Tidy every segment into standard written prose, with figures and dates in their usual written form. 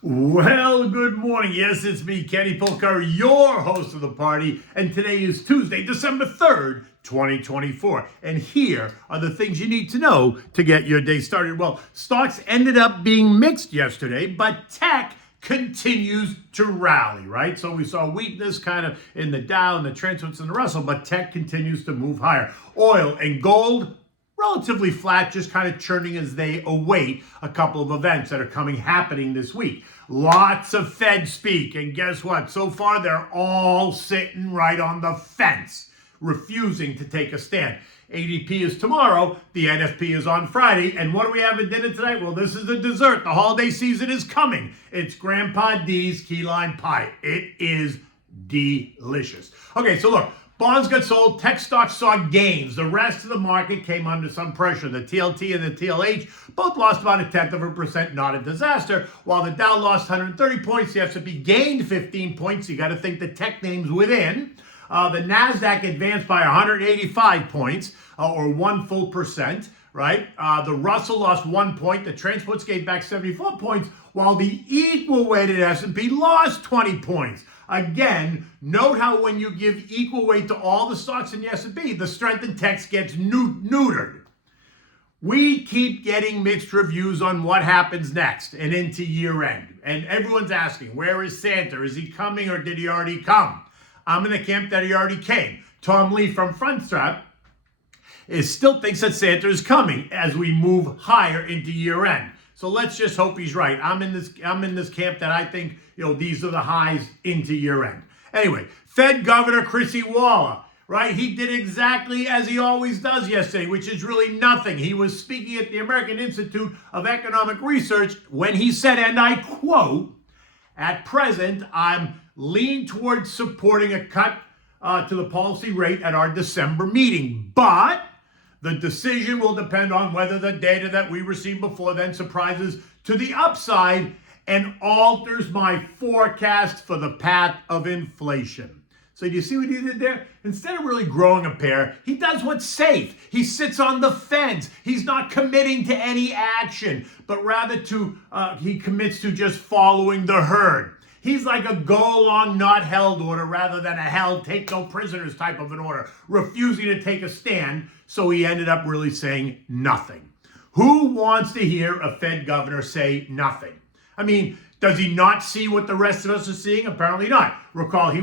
Well, good morning. Yes, it's me, Kenny Polkar, your host of the party. And today is Tuesday, December 3rd, 2024. And here are the things you need to know to get your day started. Well, stocks ended up being mixed yesterday, but tech continues to rally, right? So we saw weakness kind of in the Dow and the Transits and the Russell, but tech continues to move higher. Oil and gold, relatively flat, just kind of churning as they await a couple of events that are happening this week. Lots of Fed speak, and guess what? So far, they're all sitting right on the fence, refusing to take a stand. ADP is tomorrow, the NFP is on Friday, and what do we have at dinner tonight? Well, this is the dessert. The holiday season is coming. It's Grandpa D's key lime pie. It is delicious. Okay, so look, bonds got sold, tech stocks saw gains. The rest of the market came under some pressure. The TLT and the TLH both lost about 0.1%, not a disaster. While the Dow lost 130 points, the S&P gained 15 points. You got to think the tech names within. The Nasdaq advanced by 185 points, or 1 full percent, right? The Russell lost 1 point. The transports gave back 74 points, while the equal weighted S&P lost 20 points. Again, note how when you give equal weight to all the stocks in the S&P, the strength in tech gets neutered. We keep getting mixed reviews on what happens next and into year end. And everyone's asking, where is Santa? Is he coming or did he already come? I'm in the camp that he already came. Tom Lee from Frontstrap still thinks that Santa is coming as we move higher into year end. So let's just hope he's right. I'm in this camp that I think, these are the highs into year end. Anyway, Fed Governor Chrissy Waller, right? He did exactly as he always does yesterday, which is really nothing. He was speaking at the American Institute of Economic Research when he said, and I quote, "At present, I'm leaning towards supporting a cut to the policy rate at our December meeting, but the decision will depend on whether the data that we receive before then surprises to the upside and alters my forecast for the path of inflation." So do you see what he did there? Instead of really growing a pair, he does what's safe. He sits on the fence. He's not committing to any action, but rather he commits to just following the herd. He's like a go along, not held order rather than a held, take no prisoners type of an order, refusing to take a stand. So he ended up really saying nothing. Who wants to hear a Fed governor say nothing? I mean, does he not see what the rest of us are seeing? Apparently not. Recall, he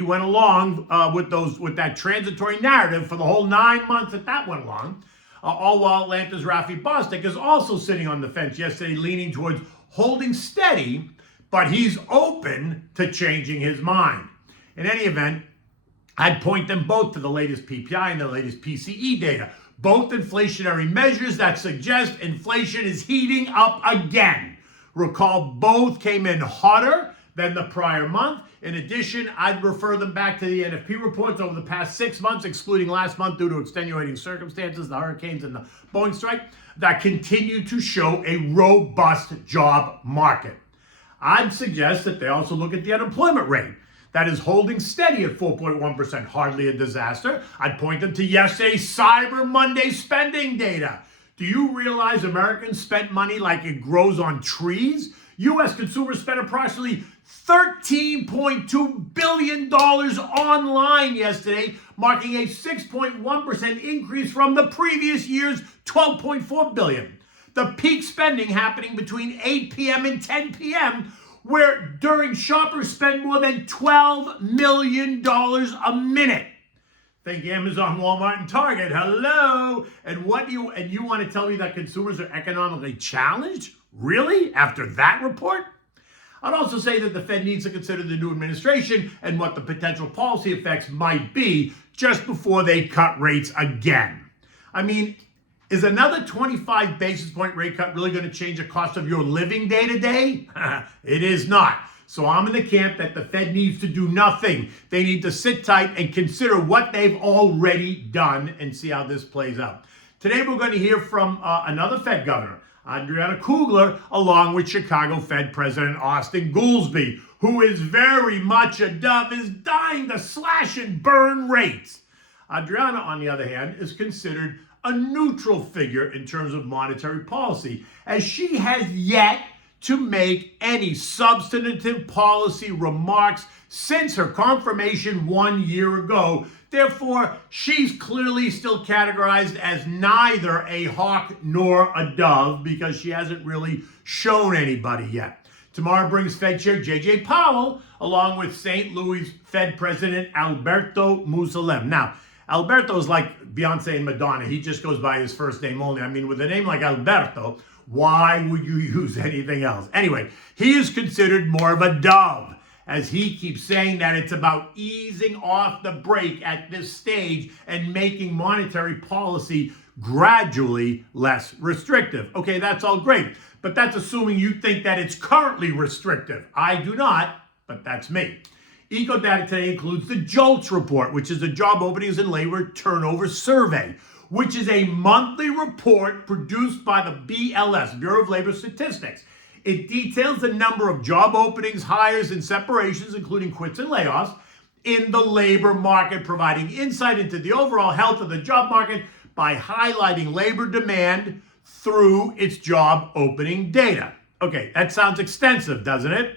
went along with that transitory narrative for the whole 9 months that went along. All while Atlanta's Rafi Bostic is also sitting on the fence yesterday, leaning towards holding steady, but he's open to changing his mind. In any event, I'd point them both to the latest PPI and the latest PCE data. Both inflationary measures that suggest inflation is heating up again. Recall, both came in hotter than the prior month. In addition, I'd refer them back to the NFP reports over the past 6 months, excluding last month due to extenuating circumstances, the hurricanes and the Boeing strike, that continue to show a robust job market. I'd suggest that they also look at the unemployment rate. That is holding steady at 4.1%, hardly a disaster. I'd point them to yesterday's Cyber Monday spending data. Do you realize Americans spent money like it grows on trees? U.S. consumers spent approximately $13.2 billion online yesterday, marking a 6.1% increase from the previous year's $12.4 billion. The peak spending happening between 8 p.m. and 10 p.m., where during shoppers spend more than $12 million a minute. Think Amazon, Walmart, and Target. Hello. And you want to tell me that consumers are economically challenged? Really? After that report? I'd also say that the Fed needs to consider the new administration and what the potential policy effects might be just before they cut rates again. I mean, is another 25 basis point rate cut really going to change the cost of your living day to day? It is not. So I'm in the camp that the Fed needs to do nothing. They need to sit tight and consider what they've already done and see how this plays out. Today we're going to hear from another Fed governor, Adriana Coogler, along with Chicago Fed President Austan Goolsbee, who is very much a dove, is dying to slash and burn rates. Adriana, on the other hand, is considered a neutral figure in terms of monetary policy, as she has yet to make any substantive policy remarks since her confirmation 1 year ago. Therefore, she's clearly still categorized as neither a hawk nor a dove because she hasn't really shown anybody yet. Tomorrow brings Fed Chair J.J. Powell, along with St. Louis Fed President Alberto Mussolem. Now, Alberto is like Beyonce and Madonna. He just goes by his first name only. I mean, with a name like Alberto, why would you use anything else? Anyway, he is considered more of a dove, as he keeps saying that it's about easing off the brake at this stage and making monetary policy gradually less restrictive. Okay, that's all great, but that's assuming you think that it's currently restrictive. I do not, but that's me. Eco data today includes the JOLTS report, which is the Job Openings and Labor Turnover Survey, which is a monthly report produced by the BLS, Bureau of Labor Statistics. It details the number of job openings, hires, and separations, including quits and layoffs, in the labor market, providing insight into the overall health of the job market by highlighting labor demand through its job opening data. Okay, that sounds extensive, doesn't it?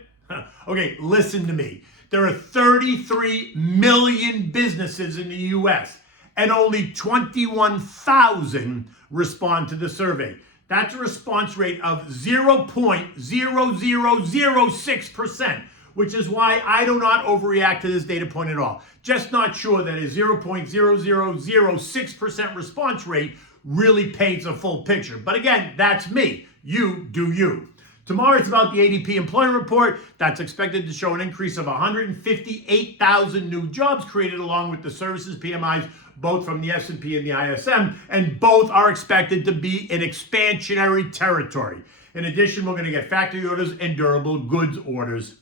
Okay, listen to me. There are 33 million businesses in the U.S., and only 21,000 respond to the survey. That's a response rate of 0.0006%, which is why I do not overreact to this data point at all. Just not sure that a 0.0006% response rate really paints a full picture. But again, that's me. You do you. Tomorrow it's about the ADP employment report. That's expected to show an increase of 158,000 new jobs created, along with the services PMIs, both from the S&P and the ISM, and both are expected to be in expansionary territory. In addition, we're going to get factory orders and durable goods orders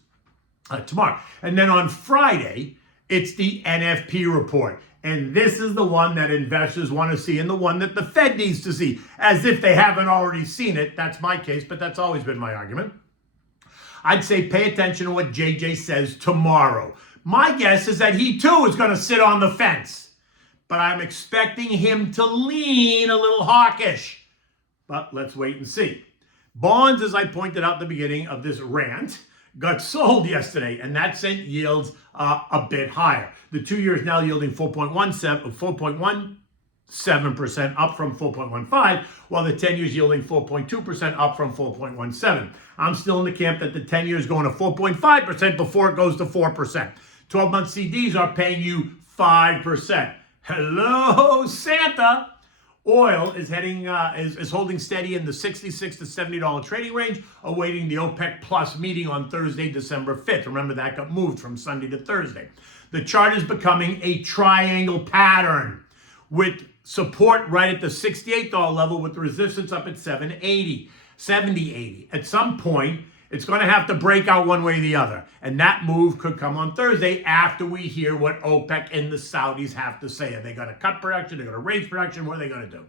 tomorrow. And then on Friday, it's the NFP report. And this is the one that investors want to see and the one that the Fed needs to see, as if they haven't already seen it. That's my case, but that's always been my argument. I'd say pay attention to what JJ says tomorrow. My guess is that he too is going to sit on the fence, but I'm expecting him to lean a little hawkish. But let's wait and see. Bonds, as I pointed out at the beginning of this rant, got sold yesterday, and that sent yields a bit higher. The 2-year is now yielding 4.17%, up from 4.15, while the 10-year is yielding 4.2%, up from 4.17. I'm still in the camp that the 10-year is going to 4.5% before it goes to 4%. 12-month CDs are paying you 5%. Hello, Santa. Oil is holding steady in the $66 to $70 trading range, awaiting the OPEC Plus meeting on Thursday, December 5th. Remember, that got moved from Sunday to Thursday. The chart is becoming a triangle pattern with support right at the $68 level, with the resistance up at 70.80. At some point, it's going to have to break out one way or the other. And that move could come on Thursday after we hear what OPEC and the Saudis have to say. Are they going to cut production? Are they going to raise production? What are they going to do?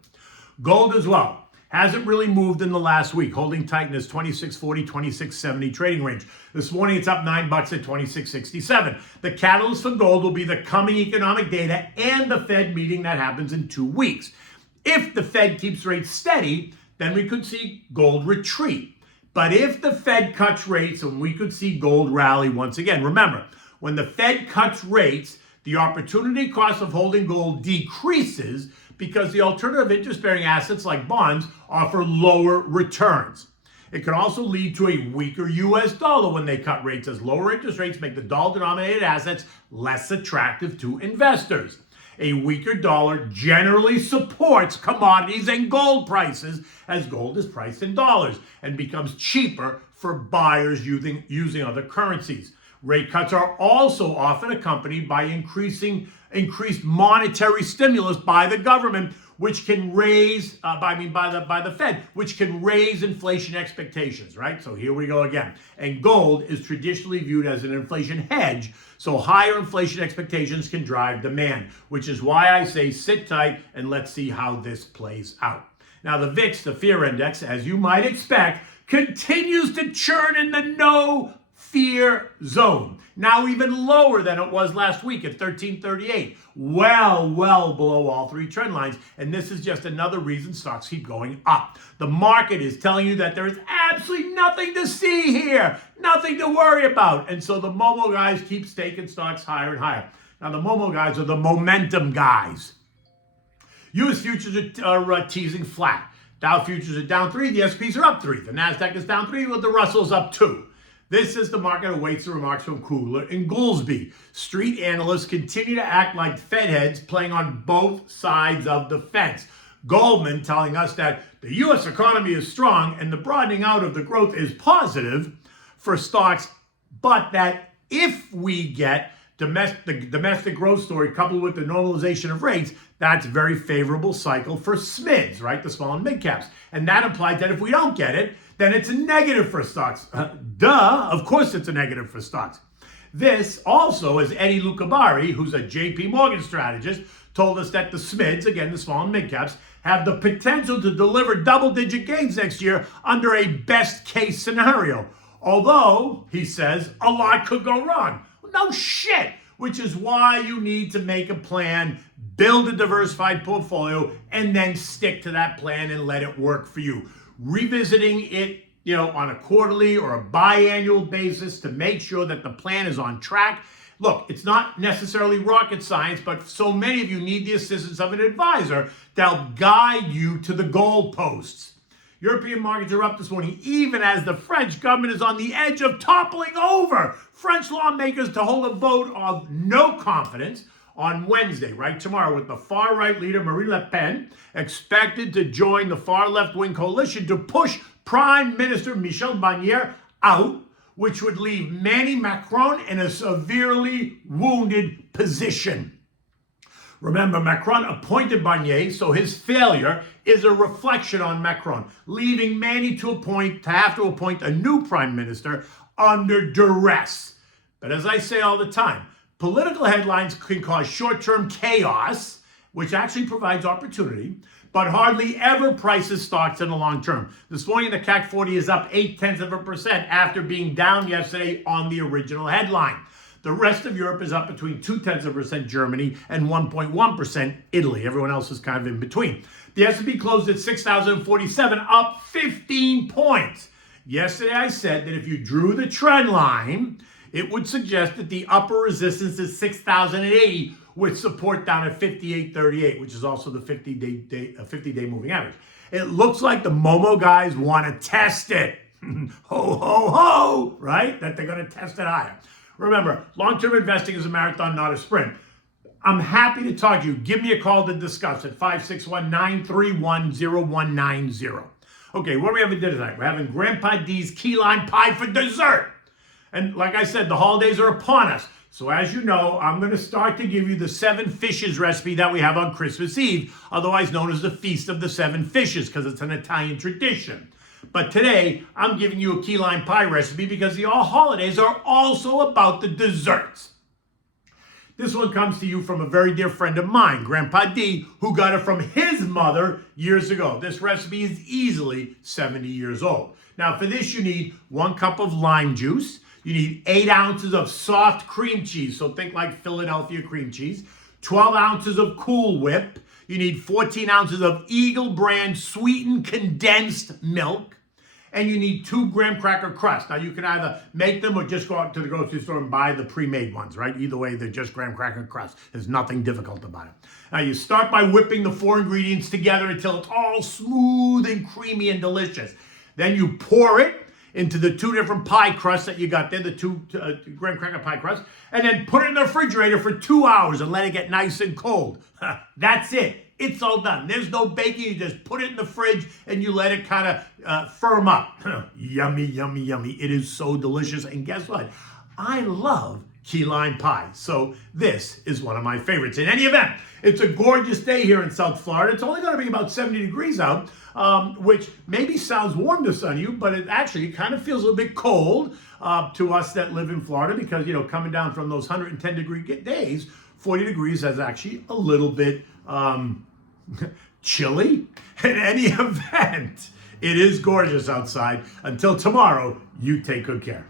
Gold as well hasn't really moved in the last week, holding tight in this 26.40, 26.70 trading range. This morning, it's up $9 at 26.67. The catalyst for gold will be the coming economic data and the Fed meeting that happens in 2 weeks. If the Fed keeps rates steady, then we could see gold retreat. But if the Fed cuts rates, and we could see gold rally once again. Remember, when the Fed cuts rates, the opportunity cost of holding gold decreases because the alternative interest-bearing assets like bonds offer lower returns. It can also lead to a weaker U.S. dollar when they cut rates, as lower interest rates make the dollar-denominated assets less attractive to investors. A weaker dollar generally supports commodities and gold prices, as gold is priced in dollars and becomes cheaper for buyers using other currencies. Rate cuts are also often accompanied by increased monetary stimulus by the government, which can raise, by the Fed, which can raise inflation expectations, right? So here we go again. And gold is traditionally viewed as an inflation hedge, so higher inflation expectations can drive demand, which is why I say sit tight and let's see how this plays out. Now the VIX, the fear index, as you might expect, continues to churn in the no fear zone. Now even lower than it was last week at 1338. Well below all three trend lines. And this is just another reason stocks keep going up. The market is telling you that there is absolutely nothing to see here, nothing to worry about. And so the Momo guys keep staking stocks higher and higher. Now the Momo guys are the momentum guys. U.S. futures are teasing flat. Dow futures are down 3, the S&Ps are up 3. The Nasdaq is down 3, with the Russell's up 2. This is the market awaits the remarks from Coogler and Goolsbee. Street analysts continue to act like Fed heads playing on both sides of the fence. Goldman telling us that the U.S. economy is strong and the broadening out of the growth is positive for stocks, but that if we get the domestic growth story coupled with the normalization of rates, that's a very favorable cycle for SMIDs, right? The small and mid caps. And that implies that if we don't get it, then it's a negative for stocks. Of course it's a negative for stocks. This also, as Eddie Lucabari, who's a JP Morgan strategist, told us that the SMIDs, again, the small and mid caps, have the potential to deliver double-digit gains next year under a best-case scenario. Although, he says, a lot could go wrong. No shit, which is why you need to make a plan, build a diversified portfolio, and then stick to that plan and let it work for you. Revisiting it, on a quarterly or a biannual basis to make sure that the plan is on track. Look, it's not necessarily rocket science, but so many of you need the assistance of an advisor to help guide you to the goalposts. European markets are up this morning, even as the French government is on the edge of toppling over. French lawmakers to hold a vote of no confidence on Wednesday, right tomorrow, with the far-right leader Marine Le Pen expected to join the far left-wing coalition to push Prime Minister Michel Barnier out, which would leave Emmanuel Macron in a severely wounded position. Remember, Macron appointed Barnier, so his failure is a reflection on Macron, leaving Manny to have to appoint a new prime minister under duress. But as I say all the time, political headlines can cause short-term chaos, which actually provides opportunity, but hardly ever prices stocks in the long term. This morning, the CAC 40 is up 0.8% after being down yesterday on the original headline. The rest of Europe is up between 0.2% Germany and 1.1% Italy. Everyone else is kind of in between. The S&P closed at 6,047, up 15 points. Yesterday I said that if you drew the trend line, it would suggest that the upper resistance is 6,080 with support down at 58.38, which is also the 50-day moving average. It looks like the Momo guys want to test it. Ho, ho, ho, right? That they're going to test it higher. Remember, long-term investing is a marathon, not a sprint. I'm happy to talk to you. Give me a call to discuss at 561-931-0190. Okay, what are we having dinner tonight? We're having Grandpa D's key lime pie for dessert. And like I said, the holidays are upon us. So as you know, I'm going to start to give you the 7 fishes recipe that we have on Christmas Eve, otherwise known as the Feast of the 7 Fishes, because it's an Italian tradition. But today, I'm giving you a key lime pie recipe because the all holidays are also about the desserts. This one comes to you from a very dear friend of mine, Grandpa D, who got it from his mother years ago. This recipe is easily 70 years old. Now, for this, you need 1 cup of lime juice. You need 8 ounces of soft cream cheese, so think like Philadelphia cream cheese. 12 ounces of Cool Whip. You need 14 ounces of Eagle brand sweetened condensed milk. And you need 2 graham cracker crust. Now, you can either make them or just go out to the grocery store and buy the pre-made ones, right? Either way, they're just graham cracker crust. There's nothing difficult about it. Now, you start by whipping the 4 ingredients together until it's all smooth and creamy and delicious. Then you pour it into the 2 different pie crusts that you got there, the 2 graham cracker pie crusts, and then put it in the refrigerator for 2 hours and let it get nice and cold. That's it. It's all done. There's no baking. You just put it in the fridge and you let it kind of firm up. Yummy, yummy, yummy. It is so delicious. And guess what? I love key lime pie. So this is one of my favorites. In any event, it's a gorgeous day here in South Florida. It's only going to be about 70 degrees out, which maybe sounds warm to some of you, but it actually kind of feels a little bit cold to us that live in Florida because, coming down from those 110-degree days, 40 degrees is actually a little bit chilly. In any event, it is gorgeous outside. Until tomorrow, you take good care.